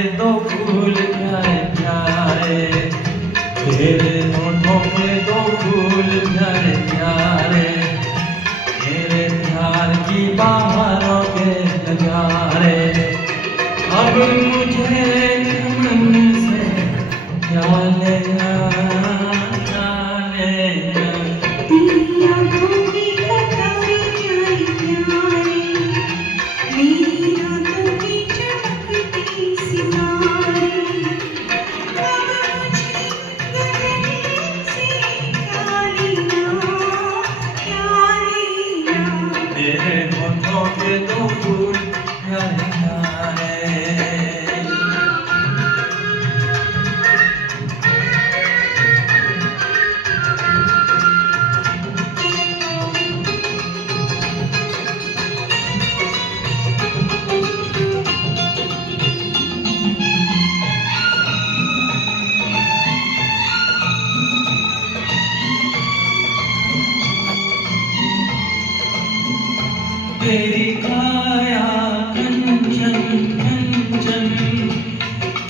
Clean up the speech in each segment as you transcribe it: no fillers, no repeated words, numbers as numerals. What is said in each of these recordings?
पे दो फूल प्यारे प्यारे, तेरे होठों पे दो फूल प्यारे प्यारे, मेरे प्यार की बाहरों के नजारे। अब मुझे चमन से क्या लेना क्या लेना। तेरी आँखों की लताएं प्यारी प्यारी, मेरी रातों की चमकती सितारे। अब मुझे गगन से क्या लेना क्या लेना। तेरे होठों पे दो फूल प्यारे प्यारे। तेरी काया कंचन कंचन,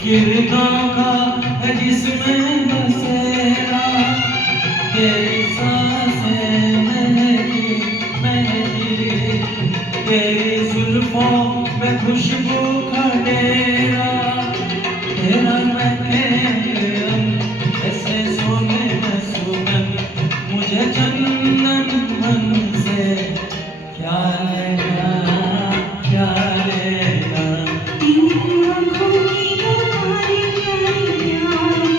किरणों का है जिसमें बसेरा। तेरी सांसें महकी महकी, तेरी जुल्फों में खुशबू का डेरा। तेरा महकन ऐसे सोने में सुगंध, मुझे चंदन मन से क्या लेना क्या लेना। तेरी आँखों की लताएं प्यारी प्यारी,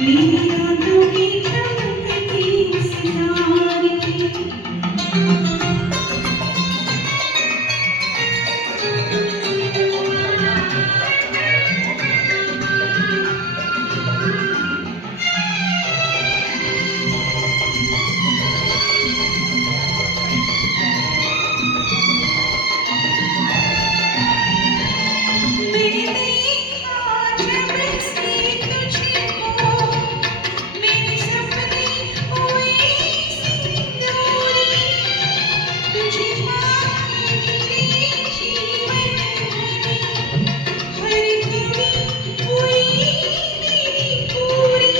मेरी रातों की चमकती सितारे। मैंने देखा जब से तुझको, मेरे सपने हुए सिंदूरी। तुझे पाके मेरे जीवन भरी, हर घड़ी हुई मेरी पूरी।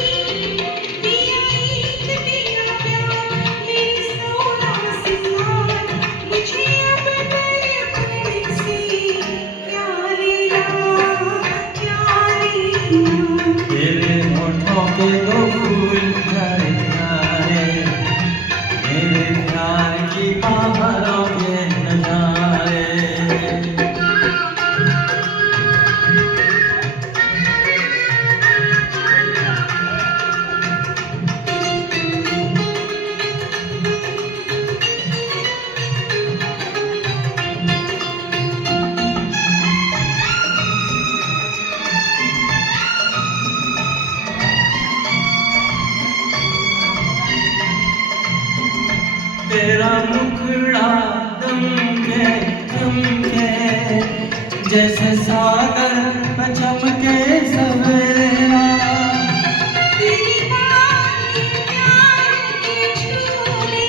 दिया एक तेरा प्यार मेरे 16 सिंगार, मुझे अब दर्पण से क्या लेना क्या लेना। तेरे होठों पे दो फूल प्यारे प्यारे, मेरे प्यार की बाहरों के नजारे। तेरा मुखड़ा दमके दमके, जैसे सागर में चमके सवेरा। तेरी बातें प्यार के झूले,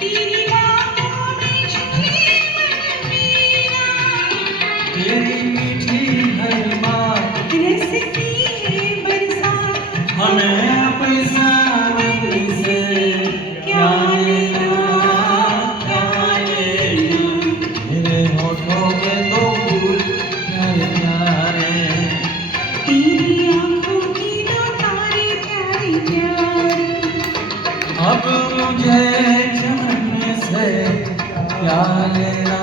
तेरी बाहों में झूले मन मेरा। तेरी मीठी हर बात रसती है बरसात, हमें अपने सावन से क्या लेना क्या लेना। तेरे होठों पे दो फूल प्यारे प्यारे, तेरी आँखों की लताएं प्यारी प्यारी। अब मुझे चमन से क्या लेना।